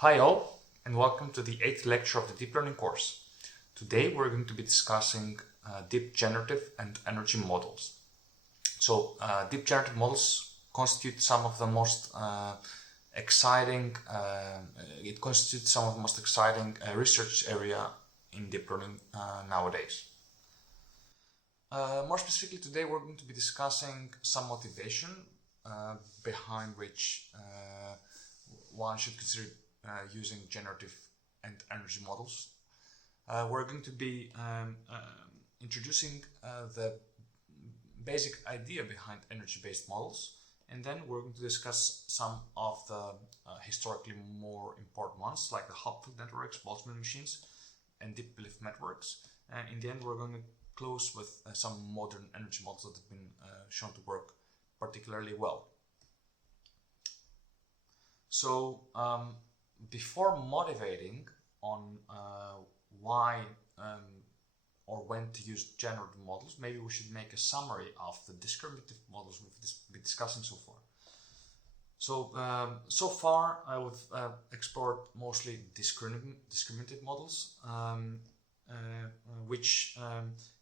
Hi all, and welcome to the 8th lecture of the Deep Learning course. Today we're going to be discussing deep generative and energy models. So deep generative models constitute some of the most exciting research area in deep learning nowadays. More specifically, today we're going to be discussing some motivation behind which one should consider using generative and energy models. We're going to be introducing the basic idea behind energy-based models, and then we're going to discuss some of the historically more important ones, like the Hopfield networks, Boltzmann machines, and deep belief networks. And in the end, we're going to close with some modern energy models that have been shown to work particularly well. So before motivating on why or when to use generative models, maybe we should make a summary of the discriminative models we've been discussing so far. So so far we've explored mostly discriminative models, which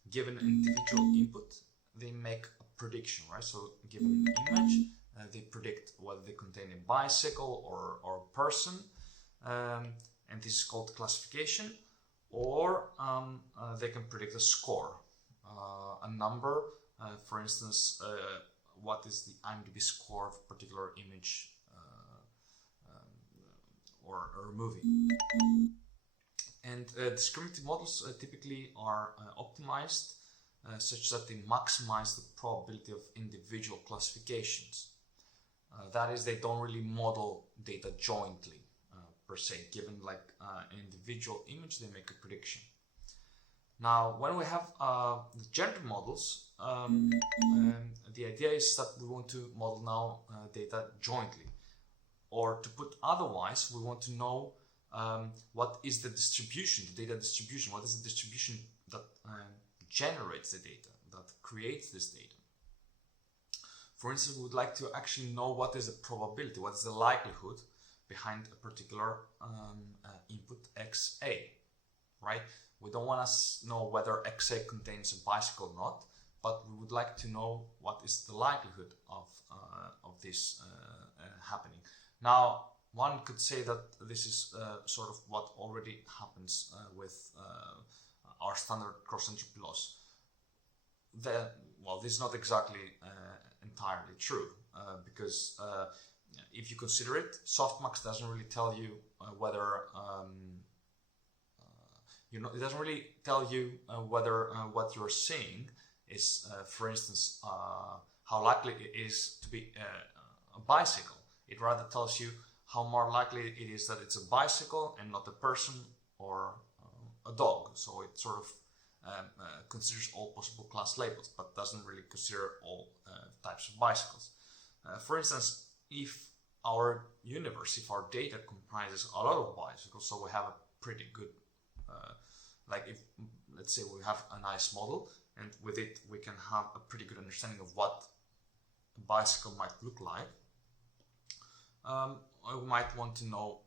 given an individual input, they make a prediction, right? So given an image, they predict whether they contain a bicycle or a person, and this is called classification, or they can predict a score, a number, for instance, what is the IMDb score of a particular image or movie. And discriminative models typically are optimized such that they maximize the probability of individual classifications. That is, they don't really model data jointly per se. Given like an individual image, they make a prediction. Now, when we have the generative models, the idea is that we want to model now data jointly. Or to put otherwise, we want to know what is the distribution, the data distribution, what is the distribution that generates the data, that creates this data. For instance, we would like to actually know what is the probability, what is the likelihood behind a particular input XA, right? We don't want to know whether XA contains a bicycle or not, but we would like to know what is the likelihood of this happening. Now, one could say that this is sort of what already happens with our standard cross-entropy loss. Well, this is not exactly entirely true, because if you consider it, softmax doesn't really tell you whether it doesn't really tell you whether what you're seeing is, for instance, how likely it is to be a bicycle. It rather tells you how more likely it is that it's a bicycle and not a person or a dog. So it sort of considers all possible class labels, but doesn't really consider all types of bicycles. For instance, if our universe, if our data comprises a lot of bicycles, so we have a pretty good, like if, let's say we have a nice model, and with it we can have a pretty good understanding of what a bicycle might look like. We might want to know,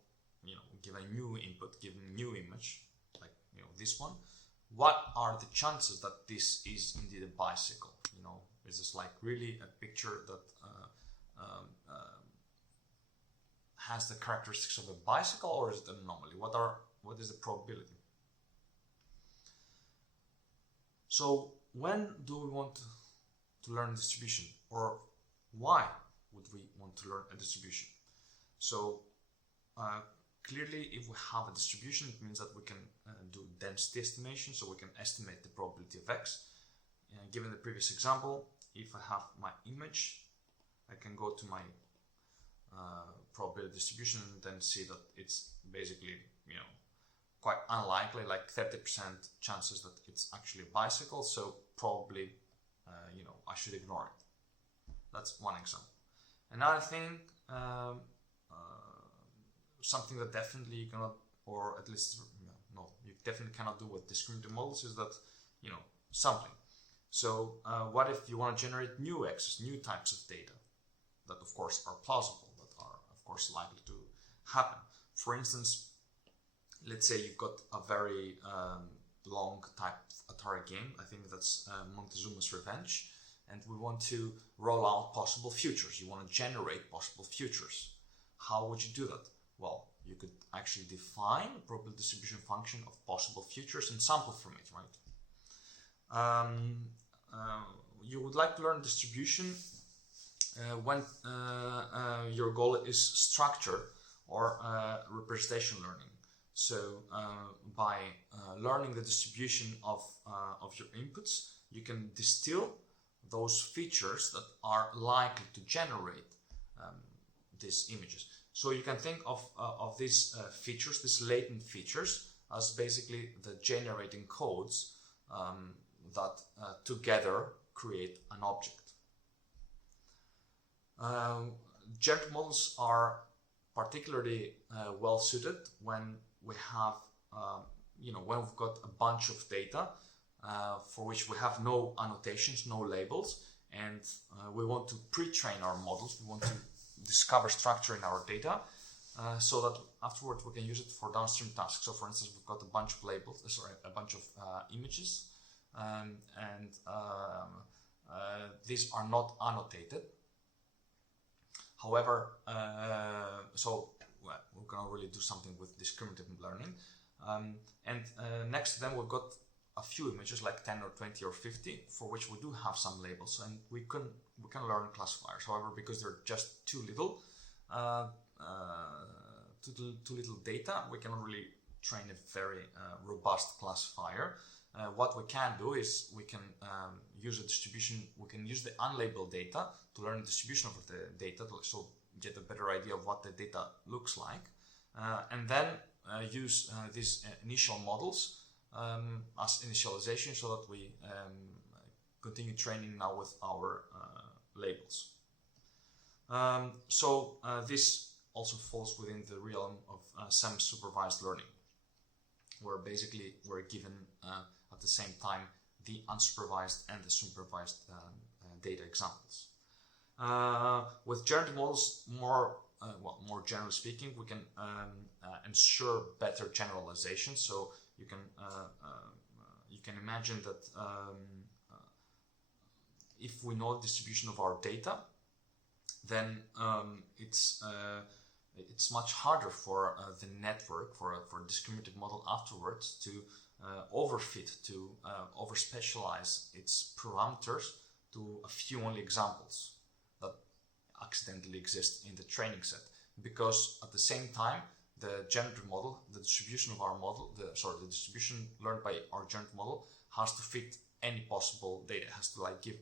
given a new input, given a new image, like this one, what are the chances that this is indeed a bicycle? Is this like really a picture that has the characteristics of a bicycle, or is it an anomaly? What is the probability? So when do we want to learn distribution, or why would we want to learn a distribution? So clearly, if we have a distribution, it means that we can do density estimation, so we can estimate the probability of X. Given the previous example, if I have my image, I can go to my probability distribution and then see that it's basically, quite unlikely, like 30% chances that it's actually a bicycle, so probably, I should ignore it. That's one example. Another thing, something that definitely you cannot, or at least you definitely cannot do with discriminative models, is that sampling. So what if you want to generate new X's, new types of data that of course are plausible, that are of course likely to happen? For instance, let's say you've got a very long type Atari game. I think that's Montezuma's Revenge, and we want to roll out possible futures. You want to generate possible futures. How would you do that? Well, you could actually define a probability distribution function of possible futures and sample from it, right? You would like to learn distribution when your goal is structure or representation learning. So by learning the distribution of your inputs, you can distill those features that are likely to generate these images. So you can think of these features, these latent features, as basically the generating codes that together create an object. Generative models are particularly well suited when we have, when we've got a bunch of data for which we have no annotations, no labels, and we want to pre-train our models. We want to discover structure in our data so that afterwards we can use it for downstream tasks. So for instance, we've got a bunch of labels, a bunch of images, and these are not annotated. However, we're going to really do something with discriminative learning. Next to them, we've got a few images like 10 or 20 or 50 for which we do have some labels, and we can learn classifiers. However, because they're just too little data, we cannot really train a very robust classifier. What we can do is we can use a distribution. We can use the unlabeled data to learn the distribution of the data, so get a better idea of what the data looks like, and then use these initial models as initialization, so that we continue training now with our labels. This also falls within the realm of semi-supervised learning, where basically we're given at the same time the unsupervised and the supervised data examples. With generative models, more generally speaking, we can ensure better generalization. So you can imagine that if we know the distribution of our data, then it's much harder for the network, for a discriminative model afterwards, to overfit, to overspecialize its parameters to a few only examples that accidentally exist in the training set. Because at the same time, the generative model, the distribution of our model, the distribution learned by our generative model has to fit any possible data. It has to give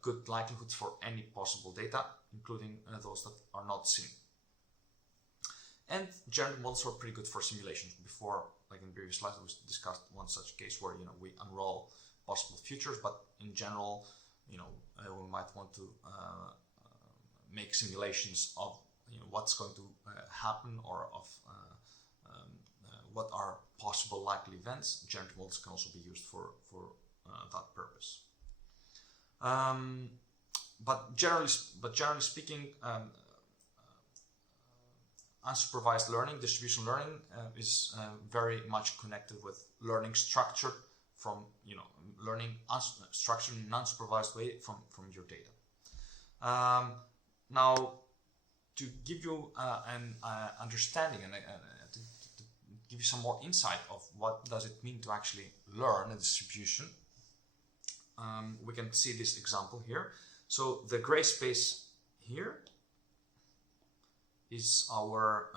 good likelihoods for any possible data, including those that are not seen. And generative models are pretty good for simulations. Before, like in the previous slide, we discussed one such case where we unroll possible futures, but in general, we might want to make simulations of what's going to happen, or of what are possible likely events. Generative models can also be used for that purpose. But generally speaking, unsupervised learning, distribution learning, is very much connected with learning structured from learning structured in an unsupervised way from your data. Now, to give you an understanding and to give you some more insight of what does it mean to actually learn a distribution, we can see this example here. So the gray space here is our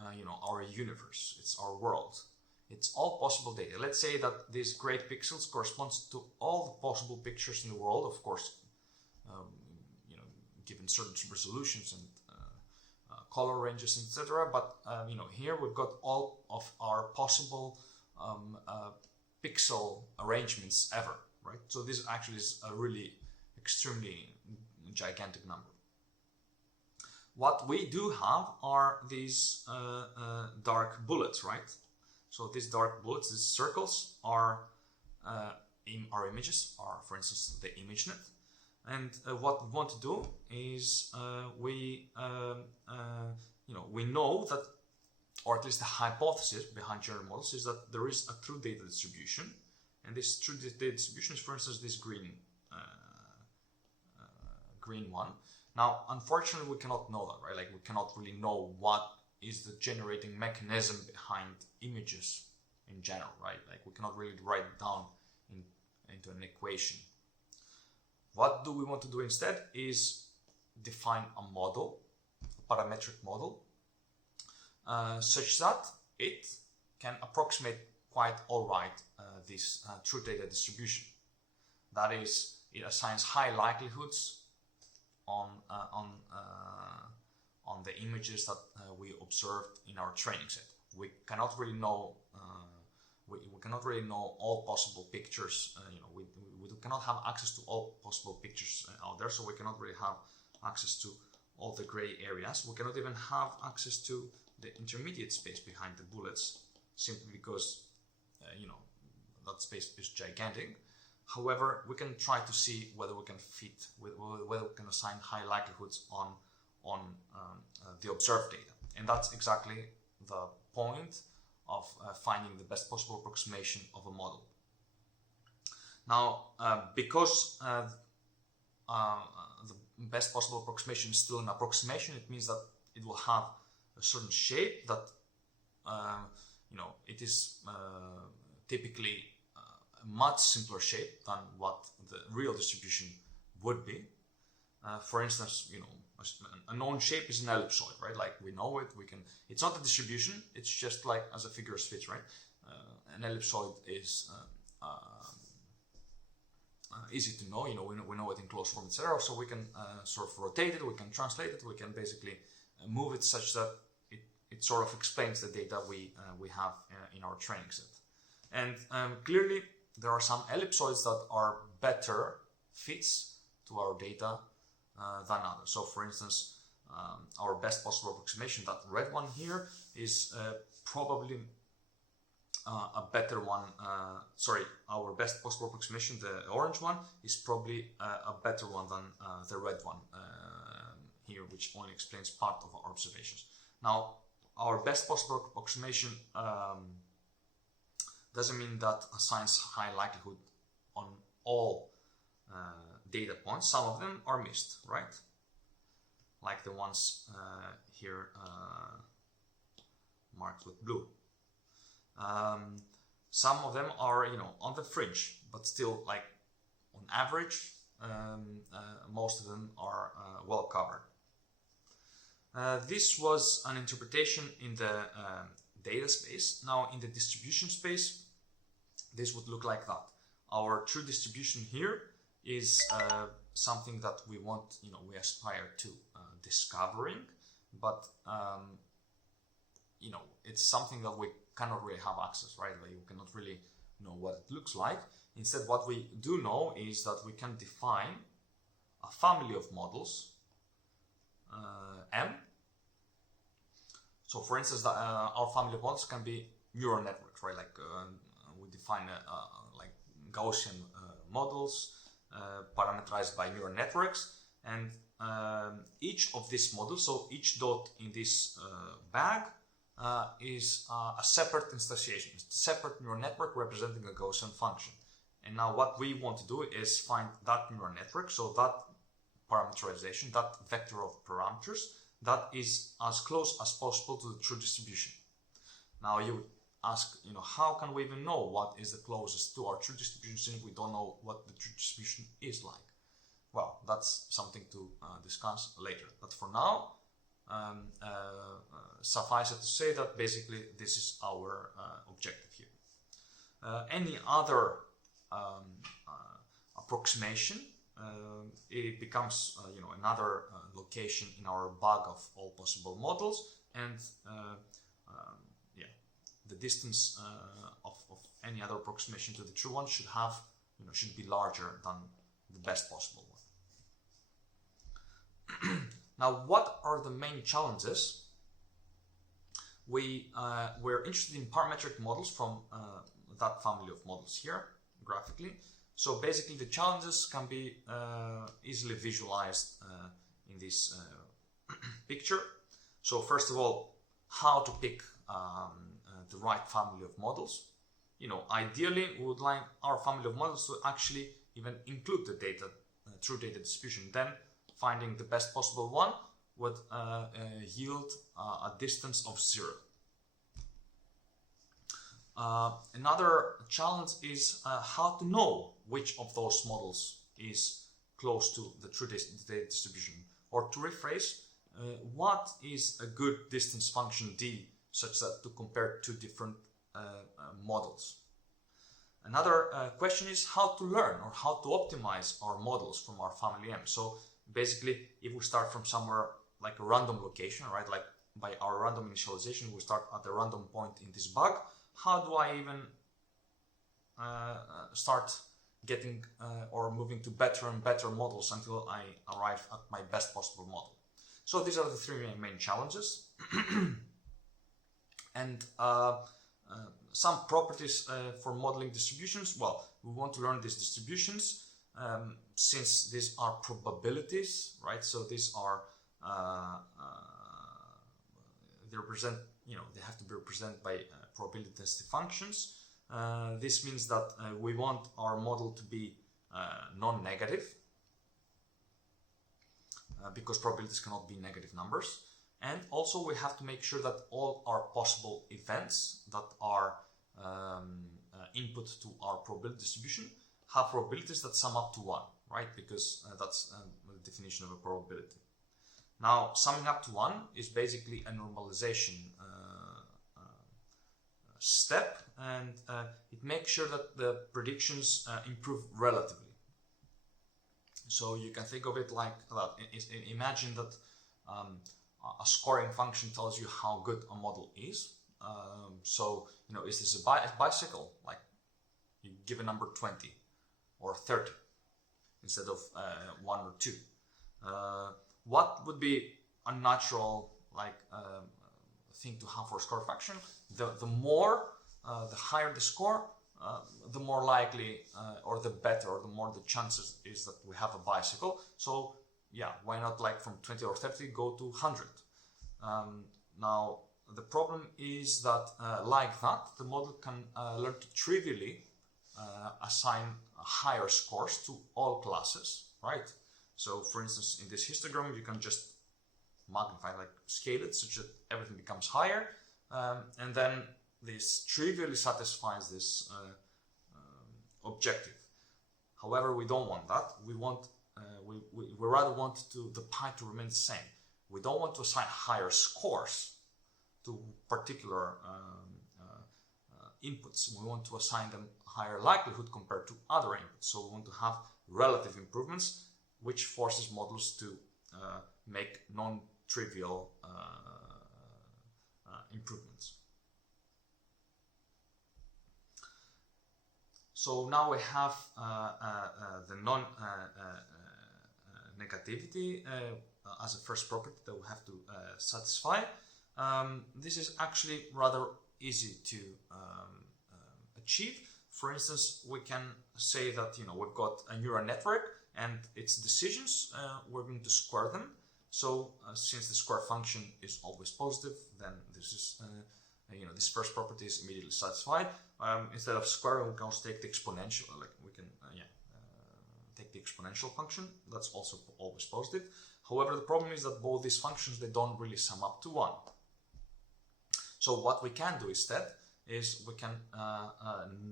our universe. It's our world. It's all possible data. Let's say that these gray pixels corresponds to all the possible pictures in the world, of course, given certain resolutions and color ranges, etc. But here we've got all of our possible pixel arrangements ever, right? So this actually is a really extremely gigantic number. What we do have are these dark bullets, right? So these dark bullets, these circles, are our images, are, for instance, the ImageNet. And what we want to do is we know that or at least the hypothesis behind generative models, is that there is a true data distribution, and this true data distribution is, for instance, this green one. Now, unfortunately, we cannot know that, right? Like, we cannot really know what is the generating mechanism behind images in general, right? Like, we cannot really write it down into an equation. What do we want to do instead is define a model, a parametric model, such that it can approximate quite all right this true data distribution. That is, it assigns high likelihoods on the images that we observed in our training set. We cannot really know we cannot really know all possible pictures. We cannot have access to all possible pictures out there, so we cannot really have access to all the gray areas. We cannot even have access to the intermediate space behind the bullets, simply because that space is gigantic. However, we can try to see whether we can fit, whether we can assign high likelihoods on the observed data, and that's exactly the point of finding the best possible approximation of a model. Now, because the best possible approximation is still an approximation, it means that it will have a certain shape that it is typically a much simpler shape than what the real distribution would be. For instance, a known shape is an ellipsoid, right? Like, we know it, it's not a distribution, it's just like as a figure of speech, right? An ellipsoid is easy to know, we know it in closed form, etc. So we can sort of rotate it, we can translate it, we can basically move it such that it sort of explains the data we have in our training set. And clearly, there are some ellipsoids that are better fits to our data than others. So, for instance, our best possible approximation, that red one here, is probably a better one. Our best possible approximation, the orange one, is probably a better one than the red one here, which only explains part of our observations. Now, our best possible approximation doesn't mean that assigns high likelihood on all data points. Some of them are missed, right? Like the ones here marked with blue. Some of them are, on the fringe, but still, like, on average, most of them are well covered. This was an interpretation in the data space. Now, in the distribution space, this would look like that. Our true distribution here is something that we want, we aspire to discovering, but it's something that we cannot really have access, right? Like, you cannot really know what it looks like. Instead, what we do know is that we can define a family of models, M. So, for instance, our family of models can be neural networks, right? Like, we define like Gaussian models parameterized by neural networks, and each of these models, so each dot in this bag, is a separate instantiation. It's a separate neural network representing a Gaussian function. And now what we want to do is find that neural network, so that parameterization, that vector of parameters, that is as close as possible to the true distribution. Now you would ask, how can we even know what is the closest to our true distribution since we don't know what the true distribution is like? Well, that's something to discuss later. But for now, suffice it to say that basically this is our objective here. Any other approximation, it becomes another location in our bag of all possible models, and the distance of any other approximation to the true one should have should be larger than the best possible one. Now, what are the main challenges? We're interested in parametric models from that family of models here, graphically. So basically the challenges can be easily visualized in this picture. So first of all, how to pick the right family of models. Ideally we would like our family of models to actually even include the data, true data distribution. Then finding the best possible one would yield a distance of 0. Another challenge is how to know which of those models is close to the true data distribution. Or to rephrase, what is a good distance function d such that to compare two different models. Another question is how to learn or how to optimize our models from our family M. So basically, if we start from somewhere like a random location, right, like by our random initialization, we start at a random point in this bug, how do I even start getting or moving to better and better models until I arrive at my best possible model? So these are the three main challenges. And some properties for modeling distributions. Well, we want to learn these distributions since these are probabilities, right? So these are they represent, they have to be represented by probability density functions. This means that we want our model to be non-negative because probabilities cannot be negative numbers. And also we have to make sure that all our possible events that are input to our probability distribution have probabilities that sum up to 1, right? Because that's the definition of a probability. Now, summing up to 1 is basically a normalization step, and it makes sure that the predictions improve relatively. So you can think of it like that. Imagine that a scoring function tells you how good a model is. So, is this a bicycle? Like, you give a number 20 or 30 instead of 1 or 2. What would be a natural thing to have for a score function? The more, the higher the score, the more likely or the better or the more the chances is that we have a bicycle. So yeah, why not like from 20 or 30 go to 100? Now the problem is that like that the model can learn to trivially assign higher scores to all classes, right? So for instance, in this histogram you can just magnify, like scale it such that everything becomes higher, and then this trivially satisfies this objective. However, we don't want that. We want we rather want the pi to remain the same. We don't want to assign higher scores to particular inputs. We want to assign them higher likelihood compared to other inputs. So we want to have relative improvements, which forces models to make non-trivial improvements. So now we have the non-negativity as a first property that we have to satisfy. This is actually rather easy to achieve. For instance, we can say that we've got a neural network and its decisions, we're going to square them. So since the square function is always positive, then this is this first property is immediately satisfied. Instead of squaring, we can also take the exponential. Like we can take the exponential function. That's also always positive. However, the problem is that both these functions, they don't really sum up to 1. So what we can do instead is we can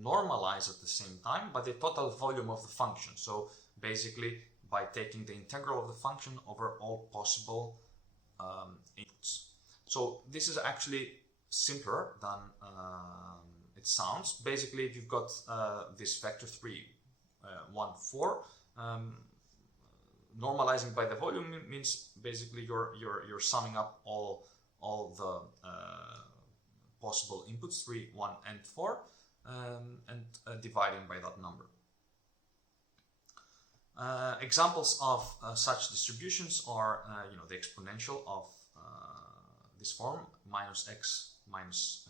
normalize at the same time by the total volume of the function. So basically by taking the integral of the function over all possible inputs. So this is actually simpler than it sounds. Basically, if you've got this vector 3, 1, 4, normalizing by the volume means basically you're summing up all the possible inputs, 3, 1, and 4, and dividing by that number. Examples of such distributions are, the exponential of this form, minus x minus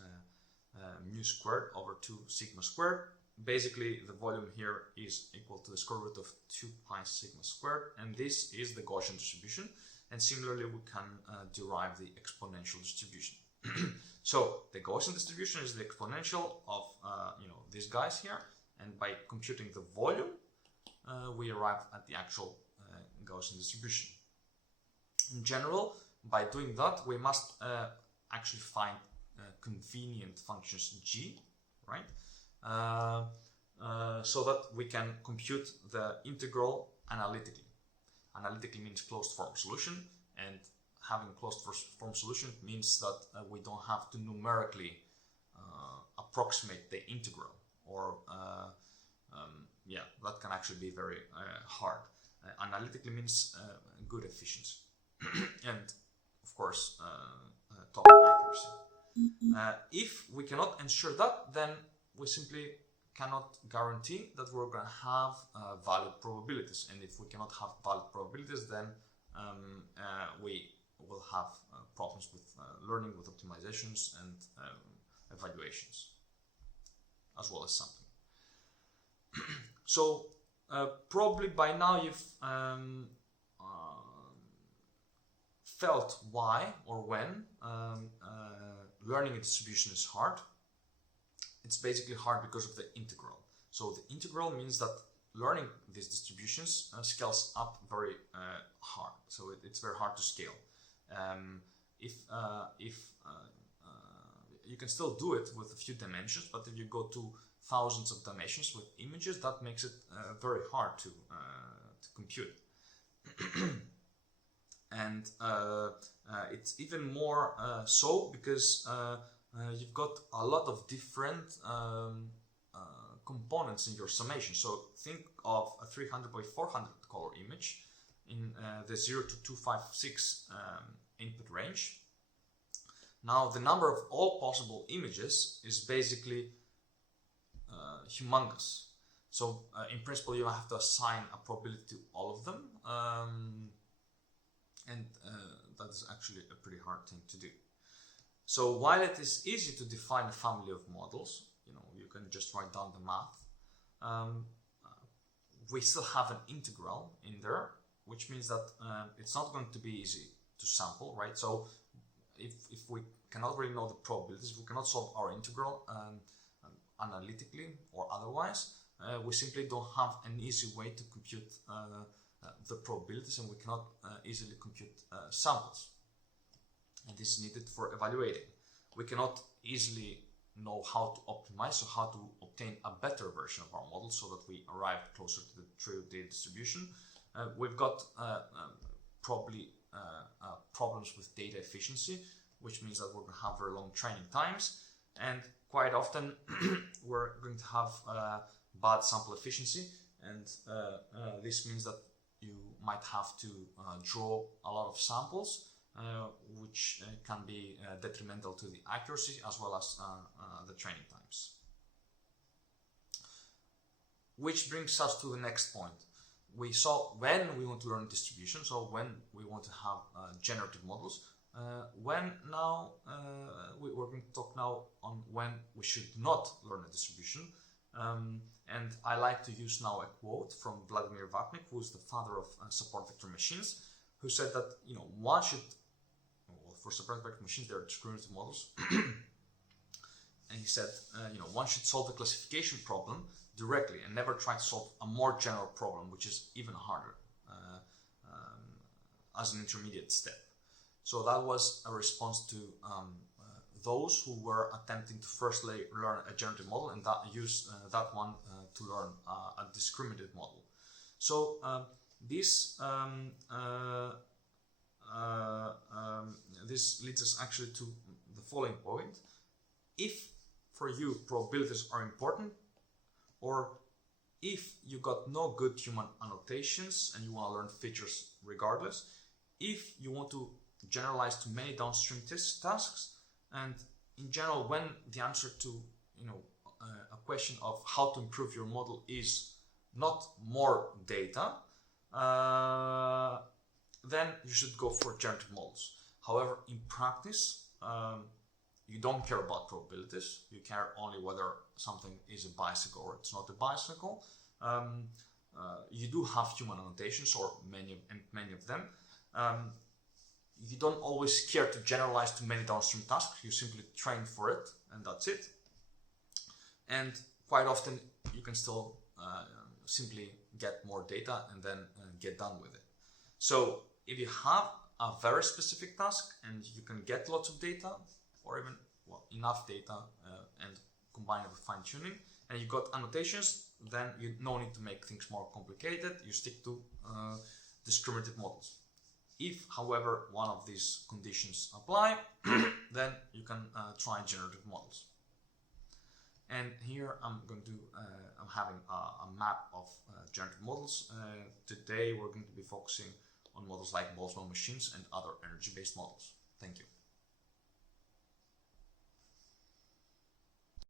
mu squared over 2 sigma squared. Basically, the volume here is equal to the square root of 2 pi sigma squared, and this is the Gaussian distribution. And similarly, we can derive the exponential distribution. So the Gaussian distribution is the exponential of these guys here, and by computing the volume, we arrive at the actual Gaussian distribution. In general, by doing that, we must actually find convenient functions g, right? So that we can compute the integral analytically. Analytically means closed form solution, and having a closed form solution means that we don't have to numerically approximate the integral, or that can actually be very hard. Analytically means good efficiency and of course top accuracy. If we cannot ensure that, then we simply cannot guarantee that we're going to have valid probabilities, and if we cannot have valid probabilities, then we will have problems with learning, with optimizations and evaluations, as well as sampling. So probably by now you've felt why or when learning a distribution is hard. It's basically hard because of the integral. So the integral means that learning these distributions scales up very hard. So it's very hard to scale. If you can still do it with a few dimensions, but if you go to thousands of dimensions with images, that makes it very hard to compute. And it's even more so because you've got a lot of different components in your summation. So think of a 300 by 400 color image in the 0 to 256 input range. Now the number of all possible images is basically humongous. So in principle you have to assign a probability to all of them, and that is actually a pretty hard thing to do. So while it is easy to define a family of models, you can just write down the math, we still have an integral in there, which means that it's not going to be easy to sample, right? So if we cannot really know the probabilities, we cannot solve our integral analytically or otherwise, we simply don't have an easy way to compute the probabilities, and we cannot easily compute samples. And this is needed for evaluating. We cannot easily know how to optimize or how to obtain a better version of our model so that we arrive closer to the true data distribution. We've got probably problems with data efficiency, which means that we're going to have very long training times, and quite often we're going to have bad sample efficiency, and this means that you might have to draw a lot of samples, which can be detrimental to the accuracy as well as the training times. Which brings us to the next point. We saw when we want to learn distribution, so when we want to have generative models. When now we're going to talk now on when we should not learn a distribution. And I like to use now a quote from Vladimir Vatnik, who is the father of support vector machines, who said that one should, for support vector machines, there are discriminative models, and he said one should solve the classification problem directly and never try to solve a more general problem, which is even harder as an intermediate step. So that was a response to those who were attempting to firstly learn a generative model and that use that one to learn a discriminative model. So this leads us actually to the following point. If for you probabilities are important, or if you got no good human annotations and you want to learn features regardless, if you want to generalize to many downstream tasks, and in general when the answer to a question of how to improve your model is not more data, then you should go for generative models. However, in practice, you don't care about probabilities. You care only whether something is a bicycle or it's not a bicycle. You do have human annotations, or many of them. you don't always care to generalize to many downstream tasks. You simply train for it, and that's it. And quite often you can still simply get more data and then get done with it. So if you have a very specific task and you can get lots of data, or even enough data, and combine it with fine-tuning, and you got annotations, then you no need to make things more complicated. You stick to discriminative models. If, however, one of these conditions apply, then you can try generative models. And here I'm having a map of generative models. Today we're going to be focusing on models like Boltzmann machines and other energy-based models. Thank you.